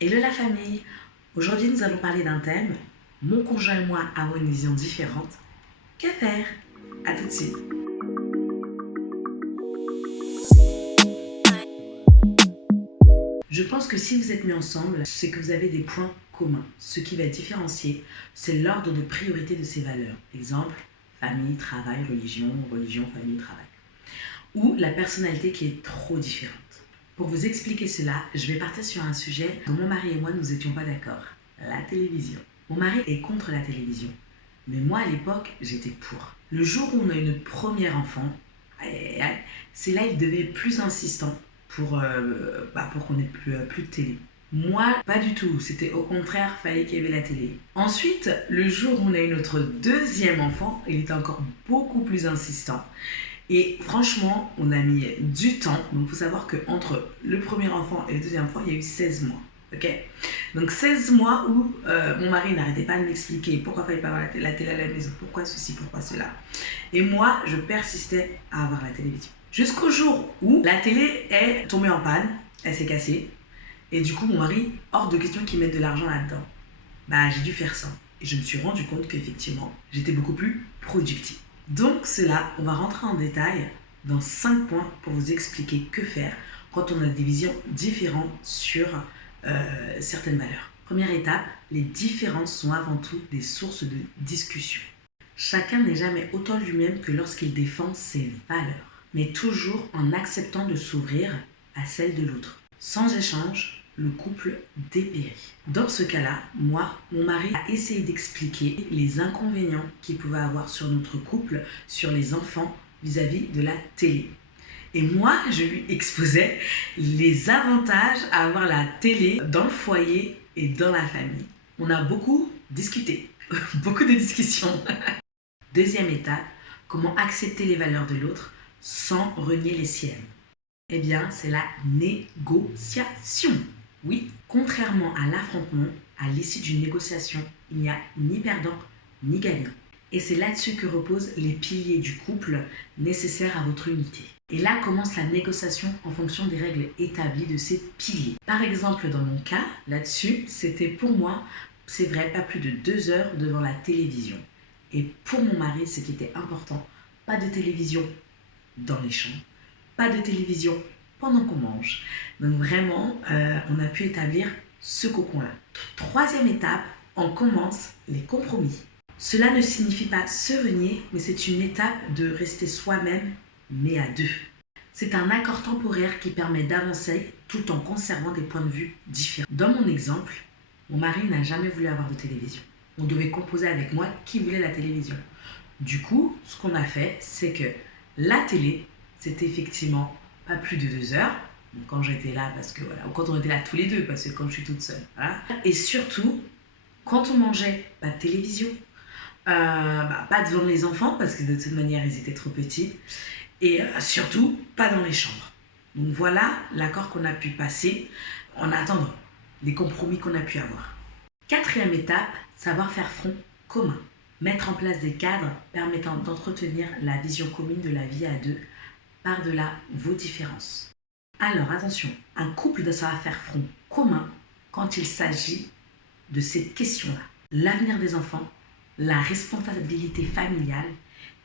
Hello la famille. Aujourd'hui nous allons parler d'un thème. Mon conjoint et moi avons une vision différente. Que faire? A tout de suite. Je pense que si vous êtes mis ensemble, c'est que vous avez des points communs. Ce qui va différencier, c'est l'ordre de priorité de ces valeurs. Exemple, famille, travail, religion, religion, famille, travail. Ou la personnalité qui est trop différente. Pour vous expliquer cela, je vais partir sur un sujet dont mon mari et moi nous n'étions pas d'accord. La télévision. Mon mari est contre la télévision. Mais moi, à l'époque, j'étais pour. Le jour où on a eu notre premier enfant, c'est là il devait être plus insistant pour qu'on n'ait plus de télé. Moi, pas du tout. C'était au contraire, fallait qu'il y avait la télé. Ensuite, le jour où on a eu notre deuxième enfant, il était encore beaucoup plus insistant. Et franchement, on a mis du temps. Donc, il faut savoir qu'entre le premier enfant et le deuxième enfant, il y a eu 16 mois. Ok. Donc 16 mois où mon mari n'arrêtait pas de m'expliquer pourquoi il ne fallait pas avoir la télé à la maison, pourquoi ceci, pourquoi cela. Et moi, je persistais à avoir la télévision. Jusqu'au jour où la télé est tombée en panne, elle s'est cassée. Et du coup, mon mari, hors de question qu'il mette de l'argent là-dedans. Bah, j'ai dû faire ça. Et je me suis rendu compte qu'effectivement, j'étais beaucoup plus productive. Donc cela, on va rentrer en détail dans 5 points pour vous expliquer que faire quand on a des visions différentes sur certaines valeurs. Première étape, les différences sont avant tout des sources de discussion. Chacun n'est jamais autant lui-même que lorsqu'il défend ses valeurs, mais toujours en acceptant de s'ouvrir à celles de l'autre. Sans échange, le couple dépérit. Dans ce cas-là, moi, mon mari a essayé d'expliquer les inconvénients qu'il pouvait avoir sur notre couple, sur les enfants vis-à-vis de la télé. Et moi, je lui exposais les avantages à avoir la télé dans le foyer et dans la famille. On a beaucoup discuté, beaucoup de discussions. Deuxième étape, comment accepter les valeurs de l'autre sans renier les siennes. Eh bien, c'est la négociation. Oui, contrairement à l'affrontement, à l'issue d'une négociation, il n'y a ni perdant ni gagnant. Et c'est là-dessus que reposent les piliers du couple nécessaires à votre unité. Et là commence la négociation en fonction des règles établies de ces piliers. Par exemple, dans mon cas, là-dessus, c'était pour moi, c'est vrai, pas plus de 2 heures devant la télévision. Et pour mon mari, ce qui était important, pas de télévision dans les chambres, pas de télévision pendant qu'on mange. Donc vraiment, on a pu établir ce cocon-là. Troisième étape, on commence les compromis. Cela ne signifie pas se renier, mais c'est une étape de rester soi-même, mais à deux. C'est un accord temporaire qui permet d'avancer tout en conservant des points de vue différents. Dans mon exemple, mon mari n'a jamais voulu avoir de télévision. On devait composer avec moi qui voulait la télévision. Du coup, ce qu'on a fait, c'est que la télé, c'était effectivement pas plus de 2 heures. Donc, quand j'étais là, parce que voilà, ou quand on était là tous les deux, parce que quand je suis toute seule. Voilà. Et surtout, quand on mangeait, pas de télévision. Pas devant les enfants, parce que de toute manière, ils étaient trop petits. Et surtout, pas dans les chambres. Donc voilà l'accord qu'on a pu passer en attendant, les compromis qu'on a pu avoir. Quatrième étape, savoir faire front commun. Mettre en place des cadres permettant d'entretenir la vision commune de la vie à deux par-delà vos différences. Alors attention, un couple doit savoir faire front commun quand il s'agit de ces questions-là. L'avenir des enfants, la responsabilité familiale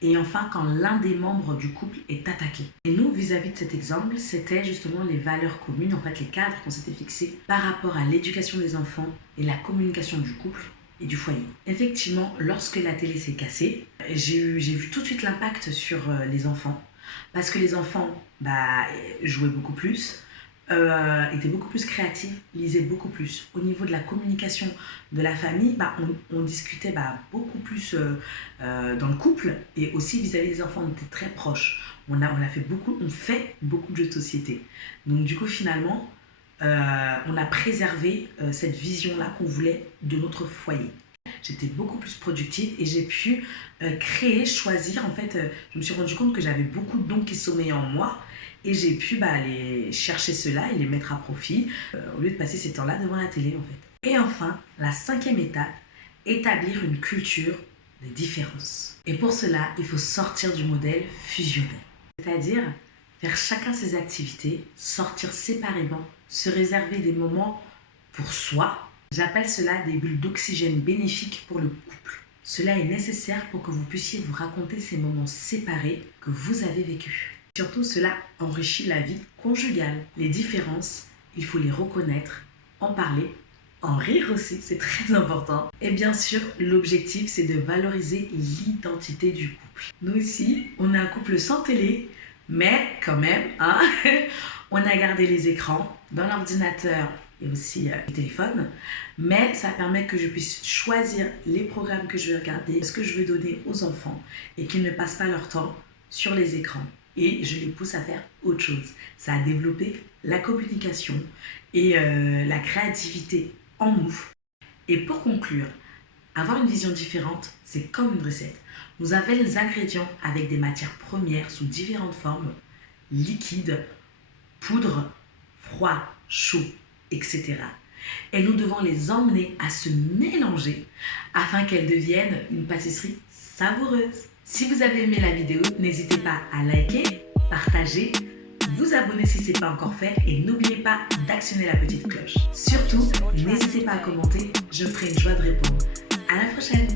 et enfin quand l'un des membres du couple est attaqué. Et nous, vis-à-vis de cet exemple, c'était justement les valeurs communes, en fait les cadres qu'on s'était fixés par rapport à l'éducation des enfants et la communication du couple et du foyer. Effectivement, lorsque la télé s'est cassée, j'ai vu tout de suite l'impact sur les enfants. Parce que les enfants jouaient beaucoup plus, étaient beaucoup plus créatifs, lisaient beaucoup plus. Au niveau de la communication de la famille, on discutait beaucoup plus dans le couple et aussi vis-à-vis des enfants, on était très proches. On fait beaucoup de jeux de société. Donc du coup, finalement, on a préservé cette vision-là qu'on voulait de notre foyer. J'étais beaucoup plus productive et j'ai pu créer, choisir. En fait, je me suis rendu compte que j'avais beaucoup de dons qui sommeilleient en moi et j'ai pu aller chercher cela et les mettre à profit au lieu de passer ces temps-là devant la télé en fait. Et enfin, la cinquième étape, établir une culture des différences. Et pour cela, il faut sortir du modèle fusionnel. C'est-à-dire faire chacun ses activités, sortir séparément, se réserver des moments pour soi. J'appelle cela des bulles d'oxygène bénéfiques pour le couple. Cela est nécessaire pour que vous puissiez vous raconter ces moments séparés que vous avez vécus. Surtout, cela enrichit la vie conjugale. Les différences, il faut les reconnaître, en parler, en rire aussi, c'est très important. Et bien sûr, l'objectif, c'est de valoriser l'identité du couple. Nous ici, on est un couple sans télé, mais quand même, hein, on a gardé les écrans dans l'ordinateur et aussi le téléphone, mais ça permet que je puisse choisir les programmes que je vais regarder, ce que je veux donner aux enfants et qu'ils ne passent pas leur temps sur les écrans. Et je les pousse à faire autre chose. Ça a développé la communication et la créativité en nous. Et pour conclure, avoir une vision différente, c'est comme une recette. Nous avons les ingrédients avec des matières premières sous différentes formes, liquide, poudre, froid, chaud, etc. Et nous devons les emmener à se mélanger afin qu'elles deviennent une pâtisserie savoureuse. Si vous avez aimé la vidéo, n'hésitez pas à liker, partager, vous abonner si ce n'est pas encore fait et n'oubliez pas d'actionner la petite cloche. Surtout, n'hésitez pas à commenter, je me ferai une joie de répondre. À la prochaine!